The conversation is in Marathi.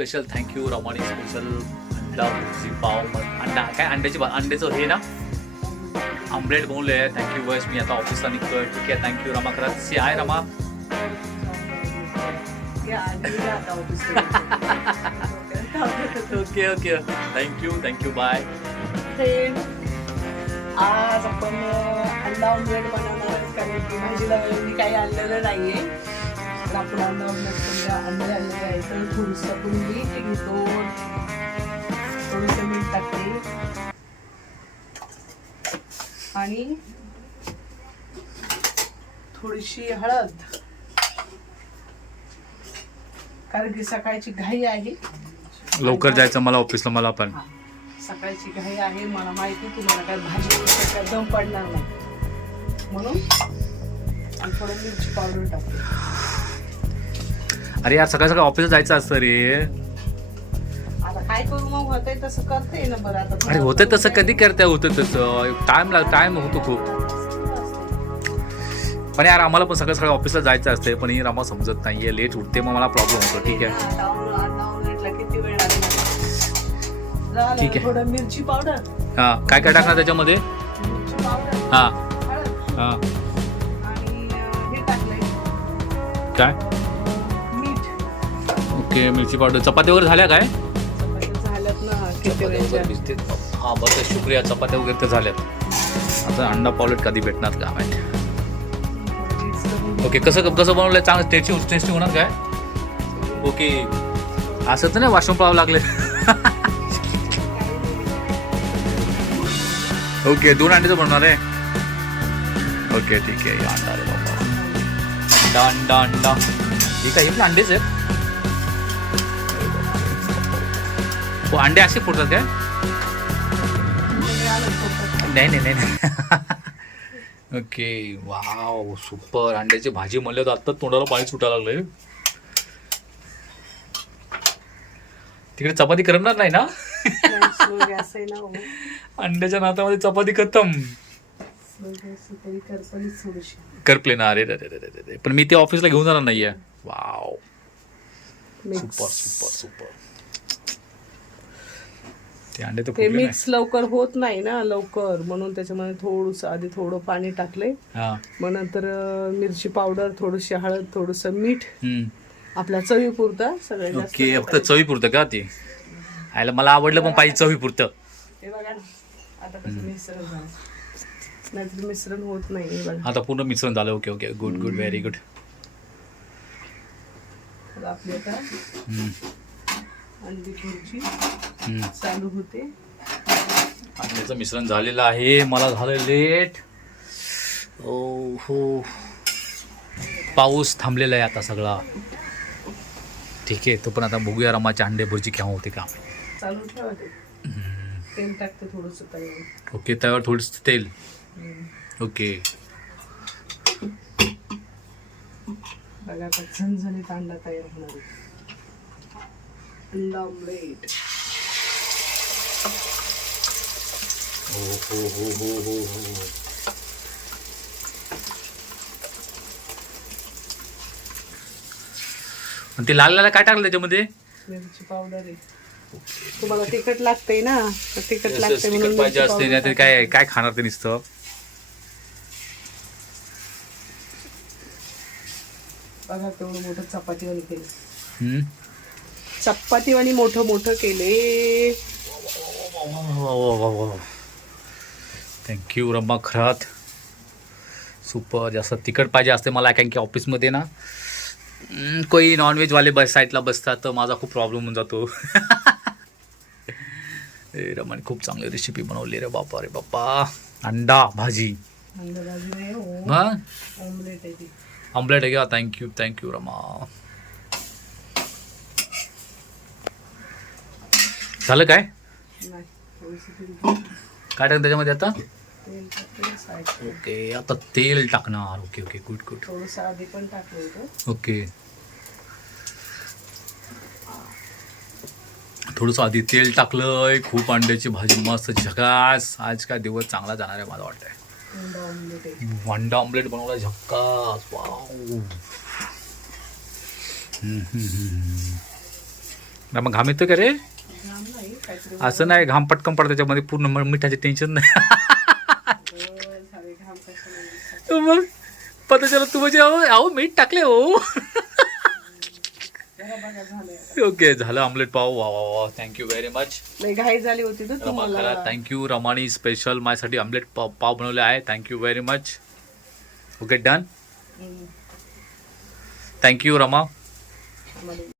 स्पेशल थँक्यू रमानी स्पेशल अंडा भुर्जी पाव अंडा काय अंड्याची अंड्याचं हे ना? आमलेट बनवले आहे थँक्यू वयस मी आता ऑफिसला निघतोय. ठीक आहे थँक्यू रमा खरंच. सी आहे Rama okay okay thank you thank you bye आज आपण अंडा ऑमलेट बनवणार कारण की भाजीला मी काही आणलेलं नाहीये. तर आपण अंडा आणलेले आहे तर थोडंसं आपण मीठ घेतो. थोडंसं मीठ टाकते आणि थोडीशी हळद. कारण की सकाळची घाई आहे. लवकर जायचं मला ऑफिसला मला पण. सकाळची घाई आहे मला माहिती तुम्हाला काय भाजी काय दम पडणार नाही. म्हणून आणि थोडं मिरची पावडर टाकते. अरे यार सकाळ सकाळ ऑफिसला जायचं असतं रे. आता काय करू मग? होतंय तसं करते ना बरं. आता अरे होतं तसं कधी करताय होतं तसं. टाइम लाग टाइम होतो खूप. पण यार आम्हाला पण सकाळ सकाळी ऑफिसला जायचं असते पण ही रमा समजत नाहीये. लेट उठते मग मला प्रॉब्लेम होतो. ठीक आहे. ठीक आहे. थोडं मिरची पावडर. हा काय काय टाकणार त्याच्यामध्ये? मिरची पावडर हा. हळद. हा. आणि अं, हे टाकलंय. काय? ओके मिरची पावडर. चपाती वगैरे झाल्या काय? चपात्या झाल्यात ना किती वेळच्या? हा बरं शुक्रिया. चपात्या वगैरे तर झाल्यात. आता अंडा पावलेट कधी भेटणार का माहिती? ओके कसं कसं बनवलंय? चांगलं टेस्टी टेस्टी होणार काय? ओके. असं तर नाही वॉशरूम पाहावं लागले. ओके दोन अंड्याचं बनवणार आहे. ओके ठीक आहे. अंडा रे बाबा. अंडा अंडा अंडा. ठीक आहे हे पण अंडेच आहेत. हो अंडे असे फुटतात काय? नाही नाही नाही नाही. Okay wow super. अंड्याची भाजी म्हणलं तर आत्ता तोंडाला पाणी सुटायला लागलंय. तिकडे चपाती करणार नाही ना? हो. अंड्याच्या नातामध्ये चपाती खतम. करपले ना अरे. पण मी ते ऑफिसला घेऊन जाणार नाहीये. वाव. Super super super. ते अंडे तर ते फुटले नाही. मिक्स लवकर होत नाही ना लवकर. म्हणून त्याच्यामध्ये थोडंसं आधी थोडं पाणी टाकलंय हा. मग नंतर अं, मिरची पावडर थोडीशी हळद थोडंसं मीठ हम्म. आपल्या चवीपुरता सगळ्यात जास्त ओके फक्त चवी पुरतं का ते? आयला मला आवडलं पण पाहिजे चवी पुरतं टाकायचं. हे बघा ना आता कसं मिश्रण झालं. नाहीतर मिश्रण होत नाही हे बघा. आता पूर्ण मिश्रण झालं. Okay okay. Good good very good आपली आता अंडी चालू होते. अंड्याचं मिश्रण झालेलं आहे. मला झालं लेट. ओ हो पाऊस थांबलेला आहे आता सगळा. ठीक आहे तो पण आता बघूया. रमाचे अंडे भुर्जी केव्हा होते का? चालू ठेवा ते तेल टाकते थोडंसं तव्यावर. ओके त्यावर थोडंसं तेल. ओके. बघा झणझणीत अंडा तयार होणार. अंडा ऑमलेट हो हो हो हो हो हो आणि ते लाल लाल काय टाकलं त्याच्यामध्ये? मिरची पावडर आहे. तुम्हाला तिखट लागतंय ना? तर तिखट लागतंय म्हणून तिखट पाहिजे मिरची असते. powder नाही तर काय काय खाणार ते नुसतं? बघा मोठं केलं हम्म? चपातीवाणी मोठं मोठं केले. थँक्यू रम्मा खरात. सुपर जास्त तिखट पाहिजे असते मला कारण की ऑफिसमध्ये ना कोई नॉनव्हेजवाले बस साईडला बसतात तर माझा खूप प्रॉब्लेम होऊन जातो. ए रमाने खूप चांगली रेसिपी बनवली रे बापा रे बाप्पा अंडा भाजी. अंडा भाजी नाही हो. हा? ऑमलेट आहे ती. ऑमलेट आहे का? थँक्यू थँक्यू रमा झालं काय? काय टाकलं त्याच्यामध्ये आता? ओके आता तेल टाकणार. ओके ओके गुड गुड थोडंसं आधी पण टाकलं होतं. ओके. थोडंसं आधी तेल टाकलंय. खूप अंड्याची भाजी मस्त झकास. आज काय दिवस चांगला जाणार आहे मला वाटतंय. अंडा ऑमलेट बनवला झक्कास वाव. हम्म. मग घाम येतो का रे? असं नाही घाम पटकन पडतं त्याच्यामध्ये पूर्ण मिठाचे टेन्शन नाही? मग पता चला तू म्हणजे अहो मीठ टाकले हो. ओके झालं ऑमलेट पाव. वा वा वा थँक्यू व्हेरी मच घाई झाली होती थँक्यू रमानी स्पेशल माझ्यासाठी ऑमलेट पाव पाव बनवले आहे. Thank you very much okay done. Thank you Rama.